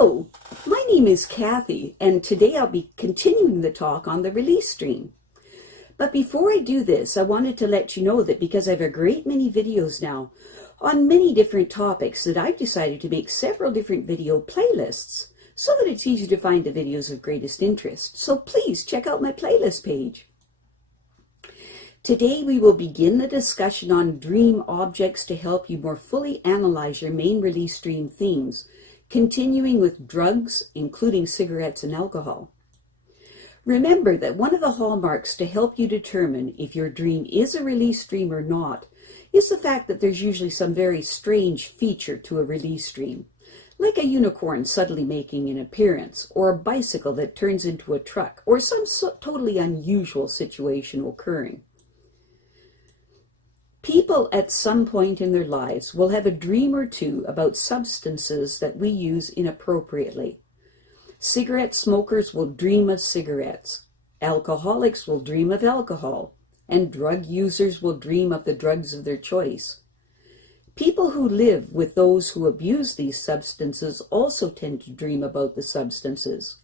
Hello, my name is Kathy, and today I'll be continuing the talk on the release stream. But before I do this, I wanted to let you know that because I have a great many videos now on many different topics, that I've decided to make several different video playlists so that it's easy to find the videos of greatest interest. So please check out my playlist page. Today we will begin the discussion on dream objects to help you more fully analyze your main release stream themes, continuing with drugs, including cigarettes and alcohol. Remember that one of the hallmarks to help you determine if your dream is a release stream or not is the fact that there's usually some very strange feature to a release stream, like a unicorn suddenly making an appearance, or a bicycle that turns into a truck, or some totally unusual situation occurring. People at some point in their lives will have a dream or two about substances that we use inappropriately. Cigarette smokers will dream of cigarettes. Alcoholics will dream of alcohol. And drug users will dream of the drugs of their choice. People who live with those who abuse these substances also tend to dream about the substances.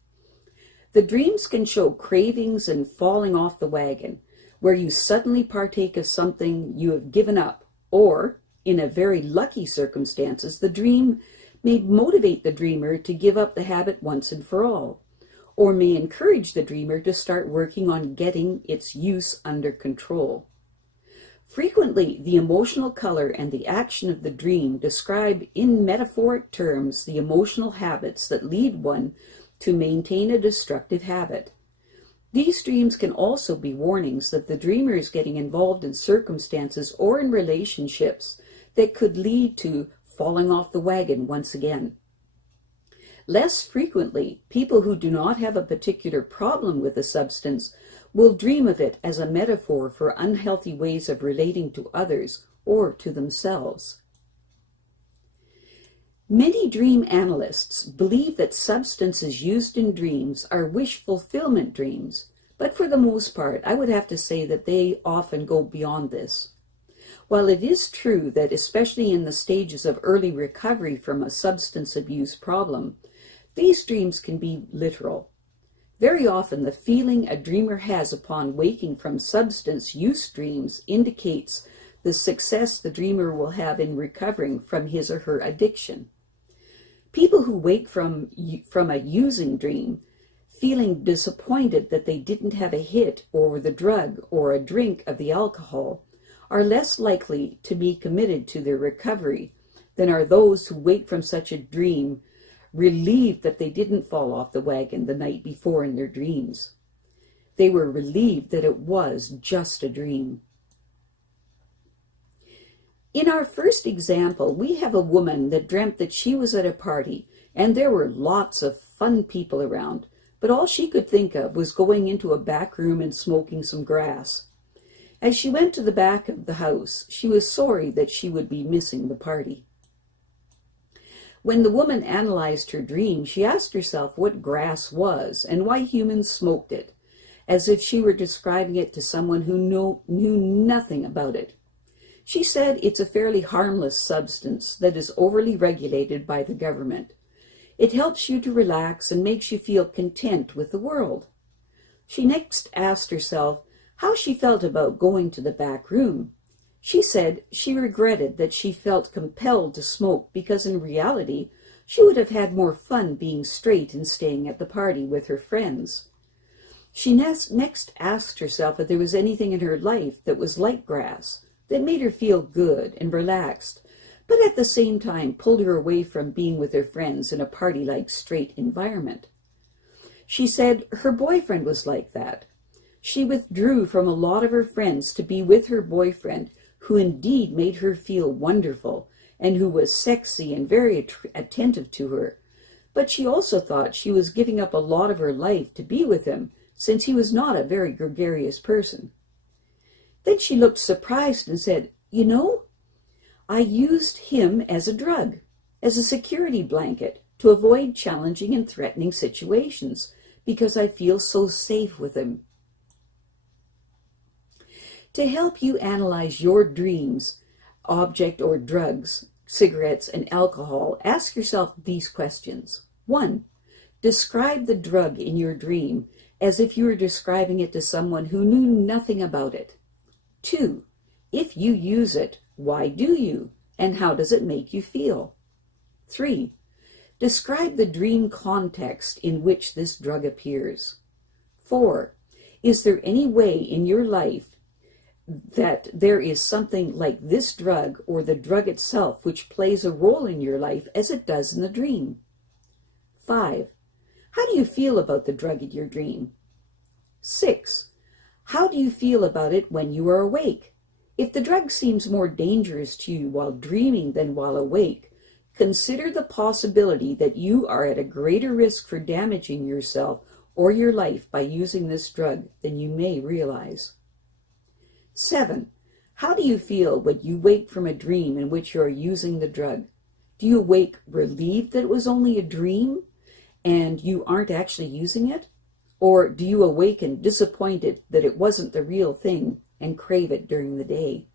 The dreams can show cravings and falling off the wagon, where you suddenly partake of something you have given up, or, in a very lucky circumstances, the dream may motivate the dreamer to give up the habit once and for all, or may encourage the dreamer to start working on getting its use under control. Frequently, the emotional color and the action of the dream describe in metaphoric terms the emotional habits that lead one to maintain a destructive habit. These dreams can also be warnings that the dreamer is getting involved in circumstances or in relationships that could lead to falling off the wagon once again. Less frequently, people who do not have a particular problem with a substance will dream of it as a metaphor for unhealthy ways of relating to others or to themselves. Many dream analysts believe that substances used in dreams are wish fulfillment dreams, but for the most part, I would have to say that they often go beyond this. While it is true that, especially in the stages of early recovery from a substance abuse problem, these dreams can be literal. Very often, the feeling a dreamer has upon waking from substance use dreams indicates the success the dreamer will have in recovering from his or her addiction. People who wake from a using dream, feeling disappointed that they didn't have a hit or the drug or a drink of the alcohol, are less likely to be committed to their recovery than are those who wake from such a dream relieved that they didn't fall off the wagon the night before in their dreams. They were relieved that it was just a dream. In our first example, we have a woman that dreamt that she was at a party and there were lots of fun people around, but all she could think of was going into a back room and smoking some grass. As she went to the back of the house, she was sorry that she would be missing the party. When the woman analyzed her dream, she asked herself what grass was and why humans smoked it, as if she were describing it to someone who knew nothing about it. She said it's a fairly harmless substance that is overly regulated by the government. It helps you to relax and makes you feel content with the world. She next asked herself how she felt about going to the back room. She said she regretted that she felt compelled to smoke because in reality she would have had more fun being straight and staying at the party with her friends. She next asked herself if there was anything in her life that was like grass, that made her feel good and relaxed, but at the same time pulled her away from being with her friends in a party-like straight environment. She said her boyfriend was like that. She withdrew from a lot of her friends to be with her boyfriend, who indeed made her feel wonderful and who was sexy and very attentive to her. But she also thought she was giving up a lot of her life to be with him, since he was not a very gregarious person. Then she looked surprised and said, "You know, I used him as a drug, as a security blanket, to avoid challenging and threatening situations, because I feel so safe with him." To help you analyze your dreams, object or drugs, cigarettes and alcohol, ask yourself these questions. 1. Describe the drug in your dream as if you were describing it to someone who knew nothing about it. 2. If you use it, why do you? And how does it make you feel? 3. Describe the dream context in which this drug appears. 4. Is there any way in your life that there is something like this drug or the drug itself which plays a role in your life as it does in the dream? 5. How do you feel about the drug in your dream? 6. How do you feel about it when you are awake? If the drug seems more dangerous to you while dreaming than while awake, consider the possibility that you are at a greater risk for damaging yourself or your life by using this drug than you may realize. 7. How do you feel when you wake from a dream in which you are using the drug? Do you awake relieved that it was only a dream and you aren't actually using it? Or do you awaken disappointed that it wasn't the real thing and crave it during the day?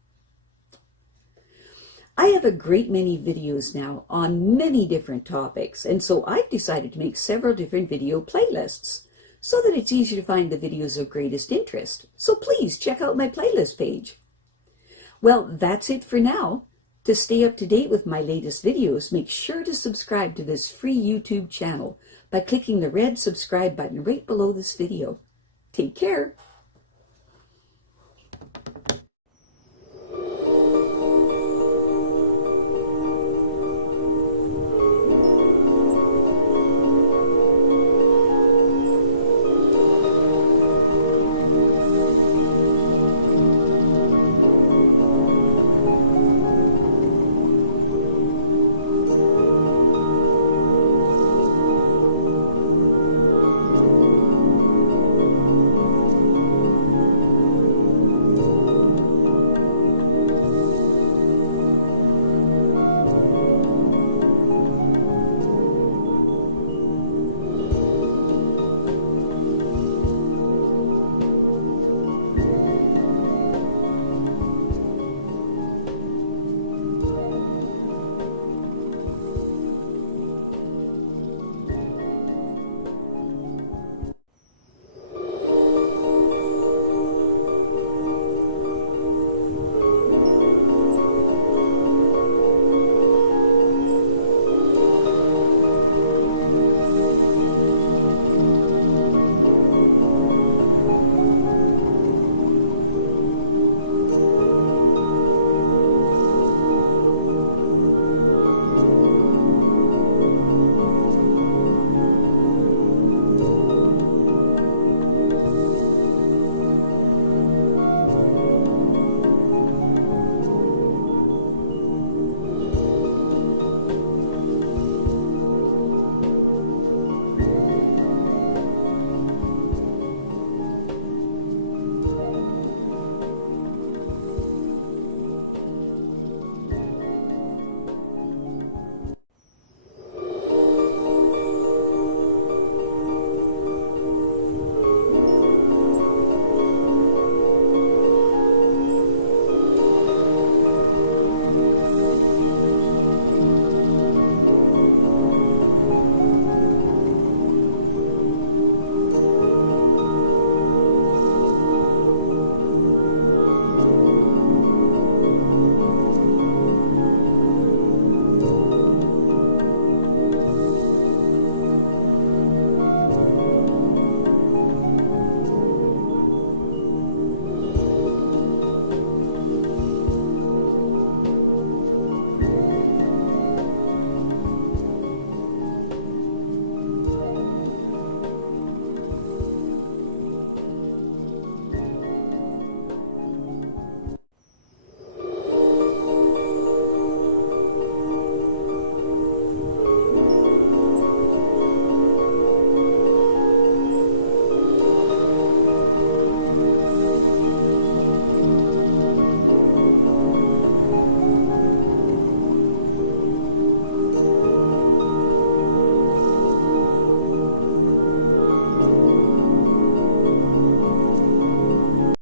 I have a great many videos now on many different topics, and so I've decided to make several different video playlists so that it's easier to find the videos of greatest interest. So please check out my playlist page. Well, that's it for now. To stay up to date with my latest videos, make sure to subscribe to this free YouTube channel by clicking the red subscribe button right below this video. Take care.